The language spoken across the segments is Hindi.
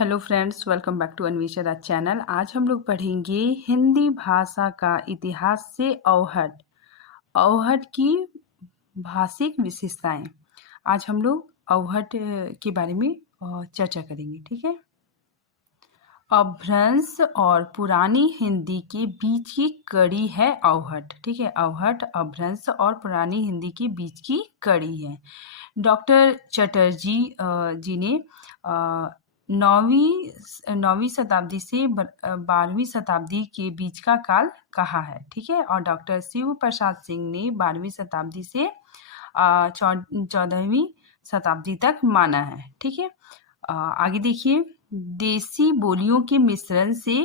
Hello friends, welcome back to Anvesha Raj channel. आज हम लोग पढ़ेंगे हिंदी भाषा का इतिहास से अवहट अवहट की भाषिक विशेषताएं। आज हम लोग अवहट के बारे में चर्चा करेंगे। ठीक है। अपभ्रंश और पुरानी हिंदी के बीच की कड़ी है अवहट। ठीक है। अवहट अपभ्रंश और पुरानी हिंदी के बीच की कड़ी है। डॉक्टर चटर्जी जी ने नौवीं शताब्दी से 12वीं शताब्दी के बीच का काल कहा है। ठीक है। और डॉक्टर शिव प्रसाद सिंह ने 12वीं शताब्दी से 14वीं शताब्दी तक माना है। ठीक है। आगे देखिए, देसी बोलियों के मिश्रण से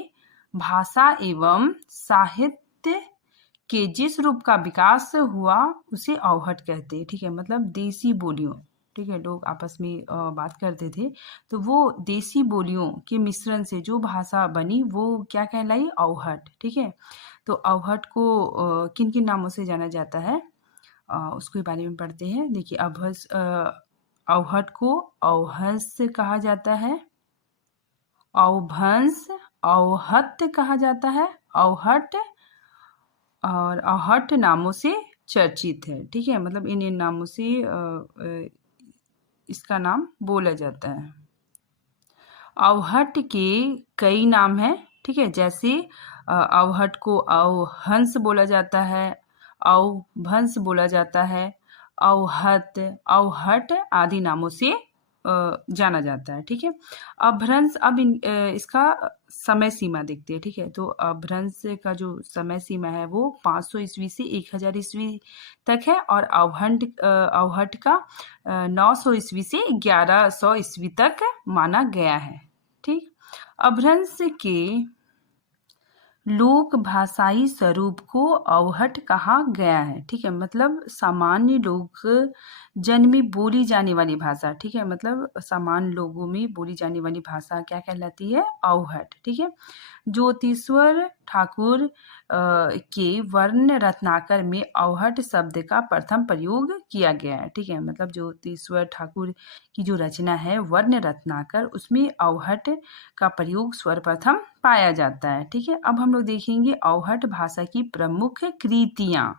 भाषा एवं साहित्य के जिस रूप का विकास हुआ उसे अवहट कहते हैं। ठीक है। मतलब देसी बोलियों, ठीक है, लोग आपस में बात करते थे, तो वो देसी बोलियों के मिश्रण से जो भाषा बनी वो क्या कहलाई? अवहट। ठीक है। तो अवहट को किन किन नामों से जाना जाता है उसके बारे में पढ़ते हैं। देखिए, अवहट को अवहस कहा जाता है, अवभंश, अवहत कहा जाता है, अवहट और अवहट नामों से चर्चित है। ठीक है। मतलब इन नामों से इसका नाम बोला जाता है। अवहट के कई नाम हैं। ठीक है। जैसे अवहट को अवहंस बोला जाता है, अवभंश बोला जाता है, अवहत, अवहट आदि नामों से जाना जाता है। ठीक है। अपभ्रंश, अब इसका समय सीमा देखते हैं। ठीक है। तो अपभ्रंश का जो समय सीमा है वो 500 ईस्वी से 1000 ईस्वी तक है, और अवहट का 900 ईस्वी से 1100 ईस्वी तक माना गया है। ठीक। अपभ्रंश के लोक भाषाई स्वरूप को अवहट कहा गया है। ठीक है। मतलब सामान्य लोग जन में बोली जाने वाली भाषा। ठीक है। मतलब सामान्य लोगों में बोली जाने वाली भाषा क्या कहलाती है? अवहट। ठीक है। ज्योतिश्वर ठाकुर के वर्ण रत्नाकर में अवहट शब्द का प्रथम प्रयोग किया गया है। ठीक है। मतलब ज्योतिश्वर ठाकुर की जो रचना है वर्ण रत्नाकर, उसमें अवहट का प्रयोग सर्वप्रथम पाया जाता है। ठीक है। अब हम लोग देखेंगे अवहट भाषा की प्रमुख कृतियां।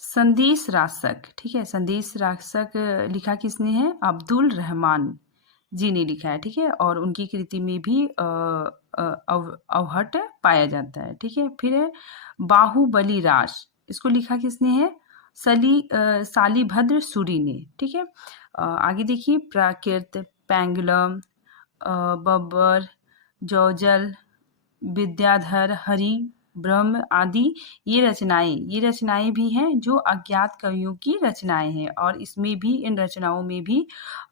संदेश रासक। ठीक है। संदेश रासक लिखा किसने है? अब्दुल रहमान जी ने लिखा है। ठीक है। और उनकी कृति में भी अवहट पाया जाता है। ठीक है। फिर है बाहुबली रास, इसको लिखा किसने है? सालीभद्र सूरी ने। ठीक है। आगे देखिए, प्राकृत, पैंगलम, बब्बर, जौजल, विद्याधर, हरि, ब्रह्म आदि ये रचनाएं भी हैं जो अज्ञात कवियों की रचनाएं हैं, और इसमें भी, इन रचनाओं में भी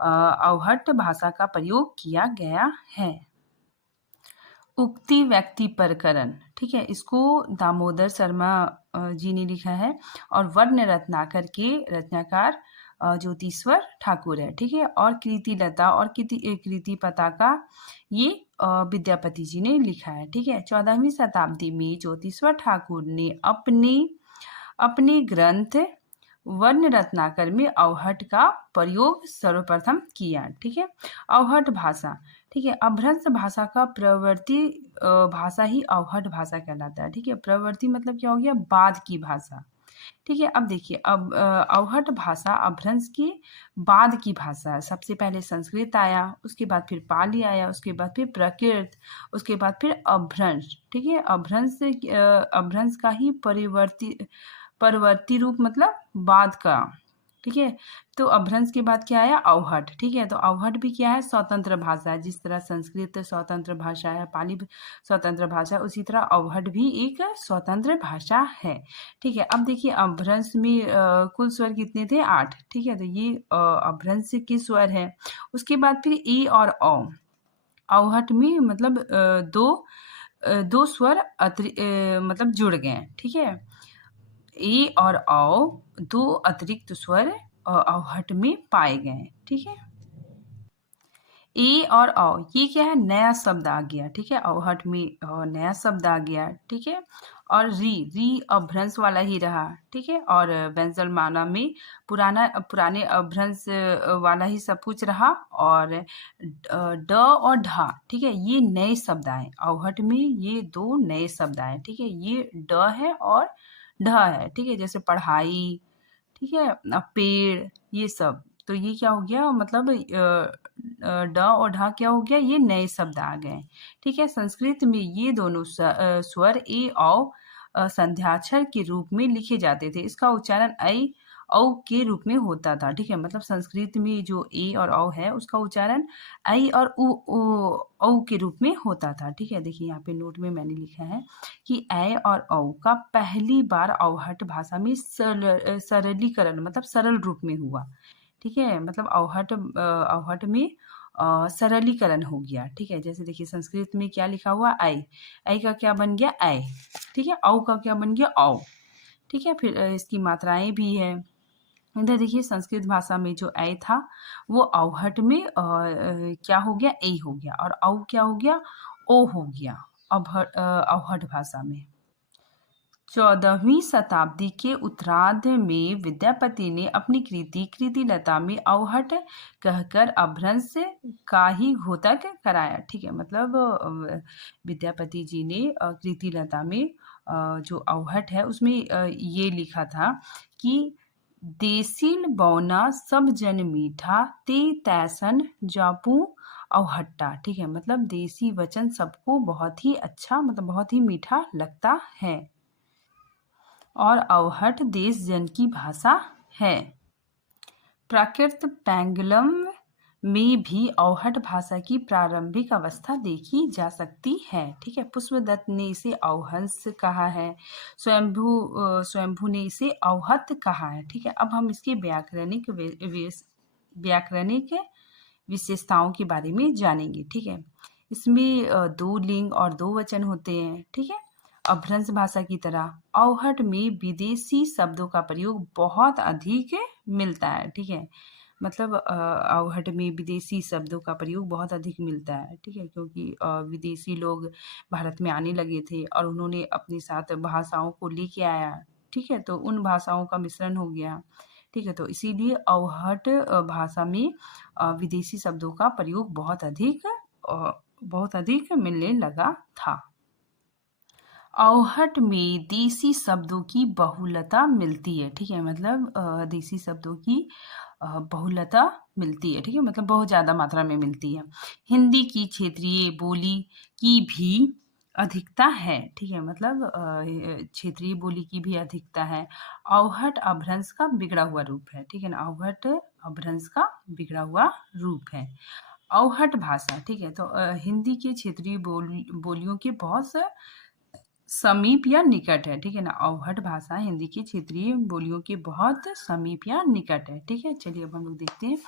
अवहट भाषा का प्रयोग किया गया है। उक्ति व्यक्ति प्रकरण। ठीक है। इसको दामोदर शर्मा जी ने लिखा है, और वर्ण रत्नाकर के रचनाकार ज्योतिश्वर ठाकुर है। ठीक है। और कृति लता और कृति पताका ये विद्यापति जी ने लिखा है। ठीक है। 14वीं शताब्दी में ज्योतिश्वर ठाकुर ने अपने ग्रंथ वर्ण रत्नाकर में अवहट का प्रयोग सर्वप्रथम किया। ठीक है। अवहट भाषा। ठीक है। अपभ्रंश भाषा का प्रवर्ती भाषा ही अवहट भाषा कहलाता है। ठीक है। प्रवर्ती मतलब क्या हो गया? बाद की भाषा। ठीक है। अब देखिए, अब अवहट भाषा अपभ्रंश के बाद की भाषा है। सबसे पहले संस्कृत आया, उसके बाद फिर पाली आया, उसके बाद फिर प्राकृत, उसके बाद फिर अपभ्रंश। ठीक है। अपभ्रंश का ही परवर्ती रूप मतलब बाद का। ठीक है। तो अपभ्रंश के बाद क्या आया? अवहट। ठीक है। तो अवहट भी क्या है? स्वतंत्र भाषा है। जिस तरह संस्कृत स्वतंत्र भाषा है, पाली स्वतंत्र भाषा, उसी तरह अवहट भी एक स्वतंत्र भाषा है। ठीक है। अब देखिए, अपभ्रंश में कुल स्वर कितने थे? 8। ठीक है। तो ये अपभ्रंश के स्वर है। उसके बाद फिर ए और औ। अवहट में मतलब दो स्वर मतलब जुड़ गए। ठीक है। ए और औ दो अतिरिक्त स्वर अवहट में पाए गए। ठीक है। ए और औ ये क्या है, नया शब्द आ गया, ठीक है, अवहट में नया शब्द आ गया, ठीक है। और री अभ्रंश वाला ही रहा, ठीक है। और व्यंजन माला में पुराने अभ्रंश वाला ही सब कुछ रहा। और ड और ढा, ठीक है, ये नए शब्द आए अवहट में, ये दो नए शब्द आए, ठीक है। ये ड है और ढ है, ठीक है, जैसे पढ़ाई, ठीक है, पेड़, ये सब। तो ये क्या हो गया, मतलब ड और ढ क्या हो गया, ये नए शब्द आ गए, ठीक है। संस्कृत में ये दोनों स्वर ए औ संध्याक्षर के रूप में लिखे जाते थे। इसका उच्चारण ऐ औ के रूप में होता था, ठीक है। मतलब संस्कृत में जो ए और औ है उसका उच्चारण ऐ और औ के रूप में होता था, ठीक है। देखिए यहाँ पे नोट में मैंने लिखा है कि ऐ और औ का पहली बार अवहट भाषा में सरलीकरण मतलब सरल रूप में हुआ, ठीक है। मतलब अवहट में सरलीकरण हो गया, ठीक है। जैसे देखिए संस्कृत में क्या लिखा हुआ, ऐ का क्या बन गया, ऐ, ठीक है। औ का क्या बन गया, औ, ठीक है। फिर इसकी मात्राएं भी है। इधर देखिए संस्कृत भाषा में जो ऐ था वो अवहट में क्या हो गया, ए हो गया, और औ क्या हो गया, ओ हो गया अवहट भाषा में। 14वीं शताब्दी के उत्तरार्ध में विद्यापति ने अपनी कृतिलता में अवहट कहकर अभ्रंश का ही घोतक कराया, ठीक है। मतलब विद्यापति जी ने कृतिलता में जो अवहट है उसमें ये लिखा था कि देसील बौना सब जन मीठा ते तैसन जापू अवहट्टा, ठीक है। मतलब देसी वचन सबको बहुत ही अच्छा, मतलब बहुत ही मीठा लगता है, और अवहट देश जन की भाषा है। प्राकृत पैंगलम में भी अवहट भाषा की प्रारंभिक अवस्था देखी जा सकती है, ठीक है। पुष्पदत्त ने इसे अवहंस कहा है, स्वयंभू ने इसे अवहत कहा है, ठीक है। अब हम इसके व्याकरणिक विशेषताओं के बारे में जानेंगे, ठीक है। इसमें दो लिंग और दो वचन होते हैं, ठीक है। अभ्रंश भाषा की तरह अवहट में विदेशी शब्दों का प्रयोग बहुत अधिक मिलता है, ठीक है। मतलब अवहट में विदेशी शब्दों का प्रयोग बहुत अधिक मिलता है, ठीक है, क्योंकि विदेशी लोग भारत में आने लगे थे और उन्होंने अपने साथ भाषाओं को लेके आया, ठीक है। तो उन भाषाओं का मिश्रण हो गया, ठीक है। तो इसीलिए अवहट भाषा में विदेशी शब्दों का प्रयोग बहुत अधिक मिलने लगा था। अवहट में देसी शब्दों की बहुलता मिलती है, ठीक है। मतलब देसी शब्दों की बहुलता मिलती है, ठीक है, मतलब बहुत ज़्यादा मात्रा में मिलती है। हिंदी की क्षेत्रीय बोली की भी अधिकता है, ठीक है। मतलब क्षेत्रीय बोली की भी अधिकता है। अवहट अभ्रंश का बिगड़ा हुआ रूप है, ठीक है ना। अवहट अभ्रंश का बिगड़ा हुआ रूप है अवहट भाषा, ठीक है। तो हिंदी के क्षेत्रीय बोलियों के बहुत से समीप या निकट है, ठीक है ना। अवहट भाषा हिंदी की क्षेत्रीय बोलियों के बहुत समीप या निकट है, ठीक है। चलिए अब हम लोग देखते हैं,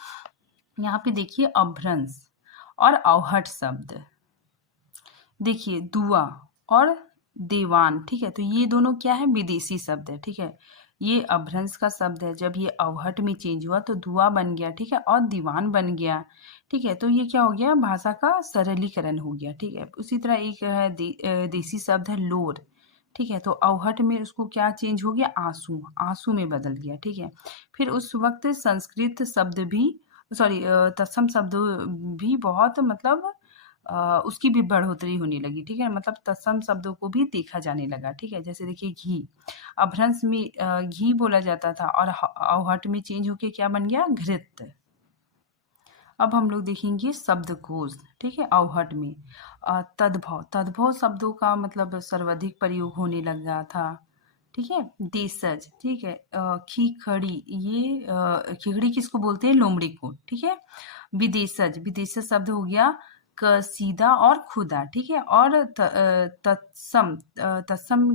यहाँ पे देखिए अभ्रंश और अवहट शब्द, देखिए दुआ और दीवान, ठीक है। तो ये दोनों क्या है, विदेशी शब्द है, ठीक है। ये अभ्रंश का शब्द है, जब ये अवहट में चेंज हुआ तो दुआ बन गया, ठीक है, और दीवान बन गया, ठीक है। तो ये क्या हो गया, भाषा का सरलीकरण हो गया, ठीक है। उसी तरह एक है देसी शब्द है लोर, ठीक है। तो अवहट में उसको क्या चेंज हो गया, आंसू, आंसू में बदल गया, ठीक है। फिर उस वक्त संस्कृत शब्द भी तत्सम शब्द भी बहुत मतलब उसकी भी बढ़ोतरी होने लगी, ठीक है। मतलब तत्सम शब्दों को भी देखा जाने लगा, ठीक है। जैसे देखिए घी, अभ्रंश में घी बोला जाता था और अवहट में चेंज होके क्या बन गया, घृत। अब हम लोग देखेंगे शब्दकोश, ठीक है। अवहट में तद्भव शब्दों का मतलब सर्वाधिक प्रयोग होने लगा था, ठीक है। देशज, ठीक है। खीखड़ी, ये खीखड़ी किसको बोलते हैं, लोमड़ी को, ठीक है। विदेशज शब्द हो गया कसीदा और खुदा, ठीक है। और तत्सम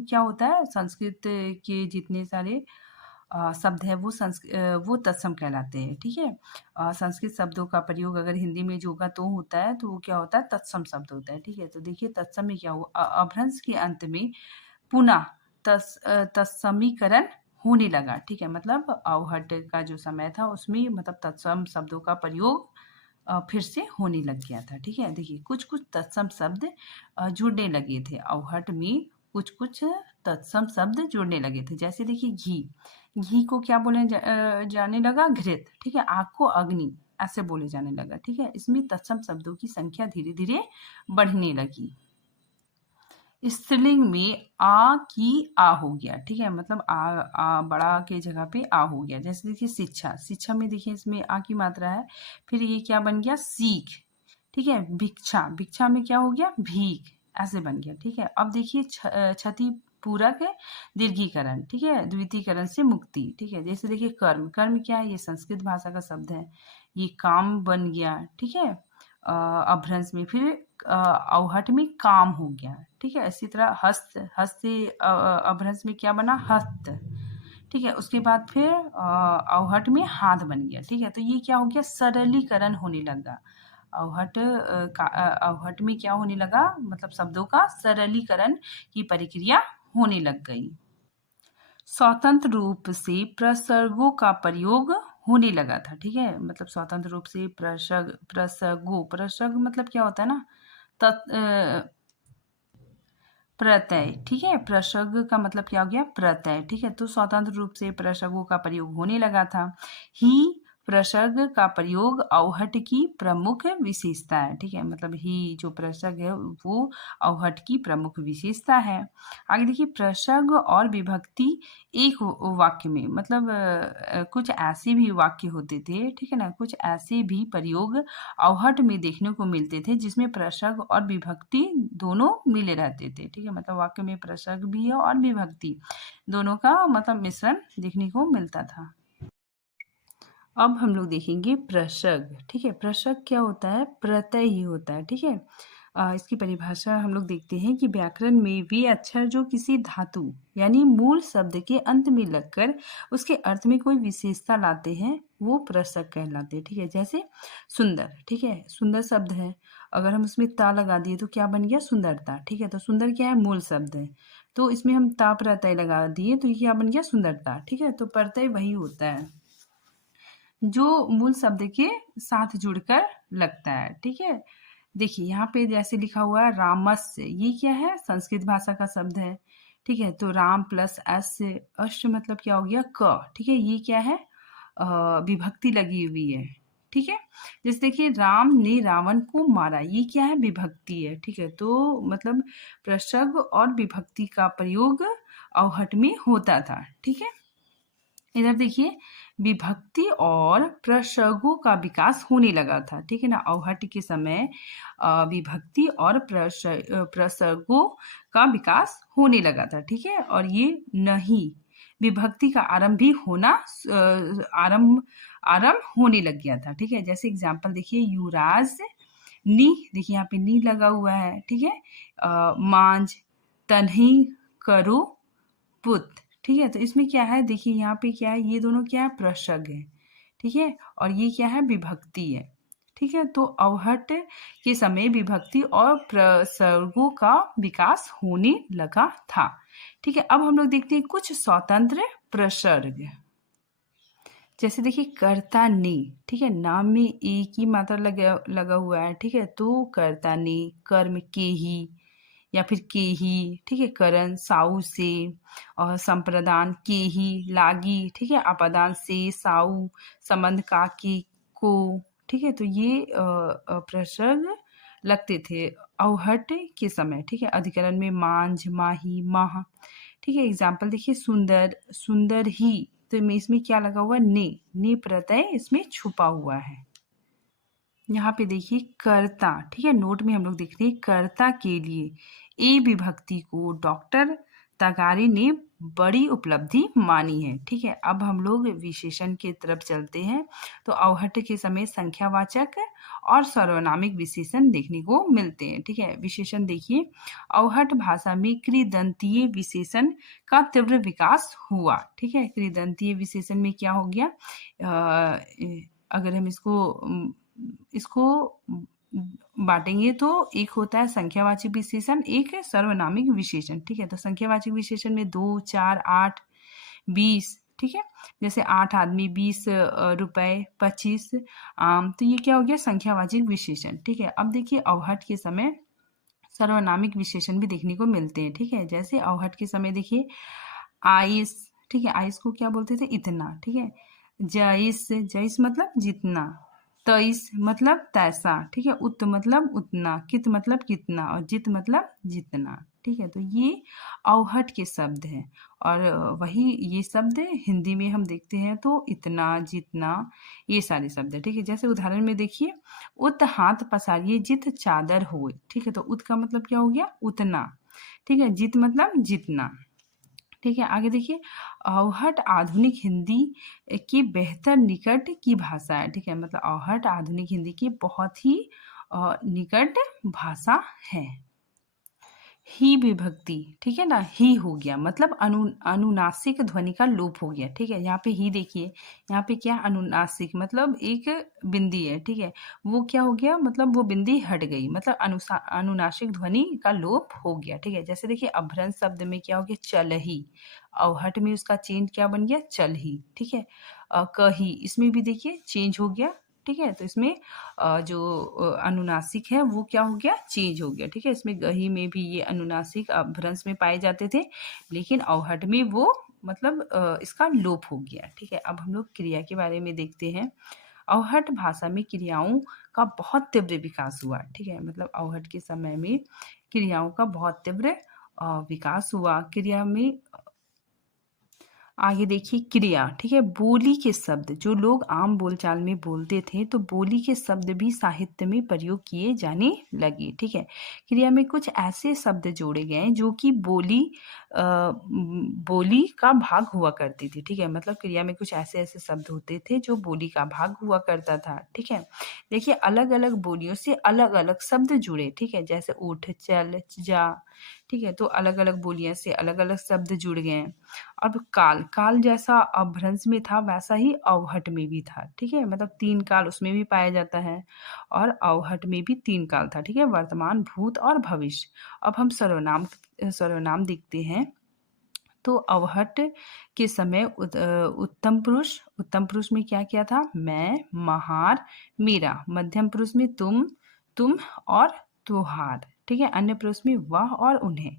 क्या होता है, संस्कृत के जितने सारे शब्द है वो तत्सम कहलाते हैं, ठीक है। संस्कृत शब्दों का प्रयोग अगर हिंदी में जो होगा तो होता है, तो वो क्या होता है, तत्सम शब्द होता है, ठीक है। तो देखिए तत्सम में क्या हुआ, अभ्रंश के अंत में पुनः तत्समीकरण होने लगा, ठीक है। मतलब अवहट का जो समय था उसमें मतलब तत्सम शब्दों का प्रयोग फिर से होने लग गया था। ठीक है, देखिए कुछ कुछ तत्सम शब्द जुड़ने लगे थे। अवहट में कुछ कुछ तत्सम शब्द जुड़ने लगे थे। जैसे देखिए घी, घी को क्या बोले जाने लगा? घृत। ठीक है, आग को अग्नि ऐसे बोले जाने लगा। ठीक है, इसमें तत्सम शब्दों की संख्या धीरे धीरे बढ़ने लगी। स्त्रीलिंग में आ की आ हो गया। ठीक है, मतलब आ बड़ा के जगह पे आ हो गया। जैसे देखिए शिक्षा, शिक्षा में देखिए इसमें आ की मात्रा है, फिर ये क्या बन गया? सीख। ठीक है, भिक्षा, भिक्षा में क्या हो गया? भीख, ऐसे बन गया। ठीक है, अब देखिए क्षति पूरक है, दीर्घीकरण। ठीक है, द्वितीयकरण से मुक्ति। ठीक है, जैसे देखिए कर्म, कर्म क्या है? ये संस्कृत भाषा का शब्द है, ये काम बन गया। ठीक है, अभ्रंश में फिर अवहट में काम हो गया। ठीक है, इसी तरह हस्त, हस्त से अभ्रंश में क्या बना? हस्त। ठीक है, उसके बाद फिर अवहट में हाथ बन गया। ठीक है, तो ये क्या हो गया? सरलीकरण होने लगा। अवहट में क्या होने लगा? मतलब शब्दों का सरलीकरण की प्रक्रिया होने लग गई। स्वतंत्र रूप से प्रसर्गों का प्रयोग होने लगा था। ठीक है, मतलब स्वतंत्र रूप से प्रसर्ग मतलब क्या होता है ना? प्रत्यय। ठीक है, प्रसर्ग का मतलब क्या हो गया? प्रत्यय। ठीक है, तो स्वतंत्र रूप से प्रसर्गों का प्रयोग होने लगा था। ही प्रसर्ग का प्रयोग अवहट की प्रमुख विशेषता है। ठीक है, मतलब ही जो प्रसर्ग है वो अवहट की प्रमुख विशेषता है। आगे देखिए, प्रसर्ग और विभक्ति एक वाक्य में, मतलब कुछ ऐसे भी वाक्य होते थे। ठीक है ना, कुछ ऐसे भी प्रयोग अवहट में देखने को मिलते थे जिसमें प्रसर्ग और विभक्ति दोनों मिले रहते थे। ठीक है, मतलब वाक्य में प्रसर्ग भी है और विभक्ति दोनों का मतलब मिश्रण देखने को मिलता था। अब हम लोग देखेंगे प्रसर्ग। ठीक है, प्रसर्ग क्या होता है? प्रत्यय ही होता है। ठीक है, इसकी परिभाषा हम लोग देखते हैं कि व्याकरण में वे अक्षर जो किसी धातु यानी मूल शब्द के अंत में लगकर उसके अर्थ में कोई विशेषता लाते हैं वो प्रसर्ग कहलाते हैं। ठीक है, जैसे सुंदर। ठीक है, सुंदर शब्द है, अगर हम उसमें ता लगा दिए तो क्या बन गया? सुंदरता। ठीक है, तो सुंदर क्या है? मूल शब्द है, तो इसमें हम ता प्रत्यय लगा दिए तो ये क्या बन गया? सुंदरता। ठीक है, तो प्रत्यय वही होता है जो मूल शब्द के साथ जुड़कर लगता है। ठीक है, देखिए यहाँ पे जैसे लिखा हुआ है रामस्य, ये क्या है? संस्कृत भाषा का शब्द है। ठीक है, तो राम प्लस अस, अश मतलब क्या हो गया? क। ठीक है, ये क्या है? विभक्ति लगी हुई है। ठीक है, जैसे देखिए राम ने रावण को मारा, ये क्या है? विभक्ति है। ठीक है, तो मतलब प्रसर्ग और विभक्ति का प्रयोग अवहट में होता था। ठीक है, इधर देखिए विभक्ति और प्रसर्गों का विकास होने लगा था। ठीक है ना, अवहट के समय विभक्ति और प्रसर्गों का विकास होने लगा था। ठीक है, और ये नहीं विभक्ति का आरंभ भी होना आरंभ होने लग गया था। ठीक है, जैसे एग्जाम्पल देखिए युवराज नी, देखिए यहाँ पे नी लगा हुआ है। ठीक है, मांझ तन्ही करो पुत। ठीक है, तो इसमें क्या है? देखिए यहाँ पे क्या है? ये दोनों क्या है? प्रसर्ग है। ठीक है, और ये क्या है? विभक्ति है। ठीक है, तो अवहट के समय विभक्ति और प्रसर्गों का विकास होने लगा था। ठीक है, अब हम लोग देखते हैं कुछ स्वतंत्र प्रसर्ग। जैसे देखिए कर्ता ने। ठीक है, नाम में एक ही मात्रा लगा हुआ है। ठीक है, तो कर्ता ने, कर्म के ही या फिर के ही। ठीक है, करण साऊ से, और संप्रदान के ही लागी। ठीक है, अपदान से साऊ, संबंध का के को। ठीक है, तो ये प्रसर्ग लगते थे अवहट के समय। ठीक है, अधिकरण में मांझ, माही, माह। ठीक है, एग्जाम्पल देखिए सुंदर, सुंदर ही, तो इसमें क्या लगा हुआ? ने प्रत्यय इसमें छुपा हुआ है। यहाँ पे देखिए कर्ता। ठीक है, नोट में हम लोग देख रहे हैं कर्ता के लिए ए विभक्ति को डॉक्टर तगारे ने बड़ी उपलब्धि मानी है। ठीक है, अब हम लोग विशेषण की तरफ चलते हैं। तो अवहट के समय संख्यावाचक और सर्वनामिक विशेषण देखने को मिलते हैं। ठीक है, विशेषण देखिए अवहट भाषा में कृदंतीय विशेषण का तीव्र विकास हुआ। ठीक है, कृदंतीय विशेषण में क्या हो गया? अगर हम इसको बांटेंगे तो एक होता है संख्यावाचक विशेषण, एक है सर्वनामिक विशेषण। ठीक है, तो संख्यावाचक विशेषण में 2, 4, 8, 20। ठीक है। जैसे 8 आदमी, 20 रुपए, 25 आम, तो ये क्या हो गया, संख्यावाचक विशेषण। ठीक है। अब देखिए अवहट के समय सर्वनामिक विशेषण भी देखने को मिलते हैं। ठीक है। जैसे अवहट के समय देखिए आइस, ठीक है, आइस को क्या बोलते थे, इतना। ठीक है। जइस, जइस मतलब जितना, तइस मतलब तैसा। ठीक है। उत मतलब उतना, कित मतलब कितना, और जित मतलब जितना। ठीक है। तो ये अवहट के शब्द हैं। और वही ये शब्द हिंदी में हम देखते हैं तो इतना, जितना, ये सारे शब्द है। ठीक है। जैसे उदाहरण में देखिए, उत हाथ पसारिए जित चादर होए। ठीक है। तो उत का मतलब क्या हो गया, उतना। ठीक है। जित मतलब जितना। ठीक है। आगे देखिए, अवहट आधुनिक हिंदी की बेहतर निकट की भाषा है। ठीक है। मतलब अवहट आधुनिक हिंदी की बहुत ही निकट भाषा है। ही विभक्ति, ठीक है ना, ही हो गया मतलब अनुनासिक ध्वनि का लोप हो गया। ठीक है। यहाँ पे ही देखिए, यहाँ पे क्या, अनुनासिक मतलब एक बिंदी है। ठीक है। वो क्या हो गया, मतलब वो बिंदी हट गई, मतलब अनुनासिक ध्वनि का लोप हो गया। ठीक है। जैसे देखिए अभ्रंश शब्द में क्या हो गया, चल ही, अवहट में उसका चेंज क्या बन गया, चल ही। ठीक है। कही, इसमें भी देखिए चेंज हो गया। ठीक है। तो इसमें जो अनुनासिक है वो क्या हो गया, चेंज हो गया। ठीक है। इसमें गही में भी ये अनुनासिक अपभ्रंश में पाए जाते थे, लेकिन अवहट में वो मतलब इसका लोप हो गया। ठीक है। अब हम लोग क्रिया के बारे में देखते हैं। अवहट भाषा में क्रियाओं का बहुत तीव्र विकास हुआ। ठीक है। मतलब अवहट के समय में क्रियाओं का बहुत तीव्र विकास हुआ। क्रिया में आगे देखिए क्रिया। ठीक है। बोली के शब्द जो लोग आम बोलचाल में बोलते थे, तो बोली के शब्द भी साहित्य में प्रयोग किए जाने लगे। ठीक है। क्रिया में कुछ ऐसे शब्द जोड़े गए जो कि बोली का भाग हुआ करती थी। ठीक है। मतलब क्रिया में कुछ ऐसे ऐसे शब्द होते थे जो बोली का भाग हुआ करता था। ठीक है। देखिए अलग अलग बोलियों से अलग अलग शब्द जुड़े। ठीक है। जैसे उठ, चल, जा। ठीक है। तो अलग अलग बोलियों से अलग अलग शब्द जुड़ गए। अब काल, काल जैसा अपभ्रंश में था वैसा ही अवहट में भी था। ठीक है। मतलब 3 काल उसमें भी पाया जाता है, और अवहट में भी 3 काल था। ठीक है। वर्तमान, भूत और भविष्य। अब हम सर्वनाम देखते हैं। तो अवहट के समय उत्तम पुरुष में क्या किया था, मैं, महार, मेरा। मध्यम पुरुष में तुम और तुहार। ठीक है। अन्य पुरुष में वह और उन्हें।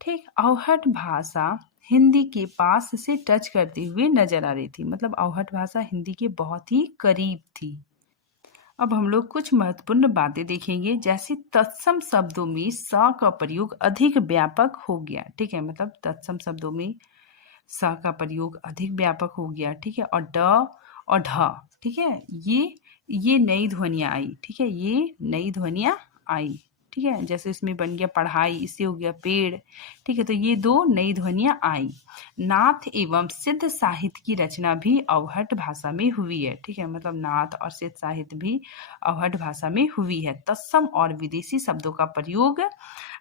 ठीक। अवहट भाषा हिंदी के पास से टच करती हुई नजर आ रही थी। मतलब अवहट भाषा हिंदी के बहुत ही करीब थी। अब हम लोग कुछ महत्वपूर्ण बातें देखेंगे। जैसे तत्सम शब्दों में स का प्रयोग अधिक व्यापक हो गया। ठीक है। मतलब तत्सम शब्दों में स का प्रयोग अधिक व्यापक हो गया। ठीक है। और ड और ढ, ठीक है, ये नई ध्वनियाँ आई। ठीक है। ये नई ध्वनियाँ आई। ठीक है। जैसे इसमें बन गया पढ़ाई, इससे हो गया पेड़। ठीक है। तो ये 2 नई ध्वनियाँ आई। नाथ एवं सिद्ध साहित्य की रचना भी अवहट भाषा में हुई है। ठीक है। मतलब नाथ और सिद्ध साहित्य भी अवहट भाषा में हुई है। तत्सम और विदेशी शब्दों का प्रयोग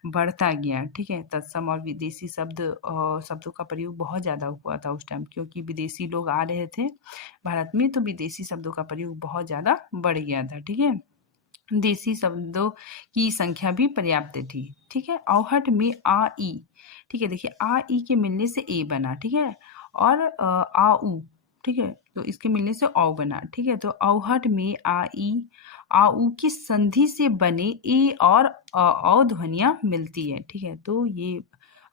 बढ़ता गया। ठीक है। तत्सम और विदेशी शब्दों का प्रयोग बहुत ज़्यादा हुआ था उस टाइम, क्योंकि विदेशी लोग आ रहे थे भारत में, तो विदेशी शब्दों का प्रयोग बहुत ज़्यादा बढ़ गया था। ठीक है। देसी शब्दों की संख्या भी पर्याप्त थी। ठीक है। अवहट में आ ई, ठीक है, देखिए आ ई के मिलने से ए बना। ठीक है। और आ उ, ठीक है, तो इसके मिलने से औ बना। ठीक है। तो अवहट में आ ई, आ उ की संधि से बने ए और औ ध्वनियाँ मिलती है। ठीक है। तो ये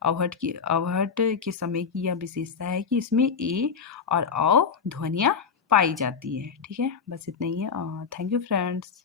अवहट के समय की यह विशेषता है कि इसमें ए और औ ध्वनियाँ पाई जाती है। ठीक है। बस इतना ही है। Thank you friends.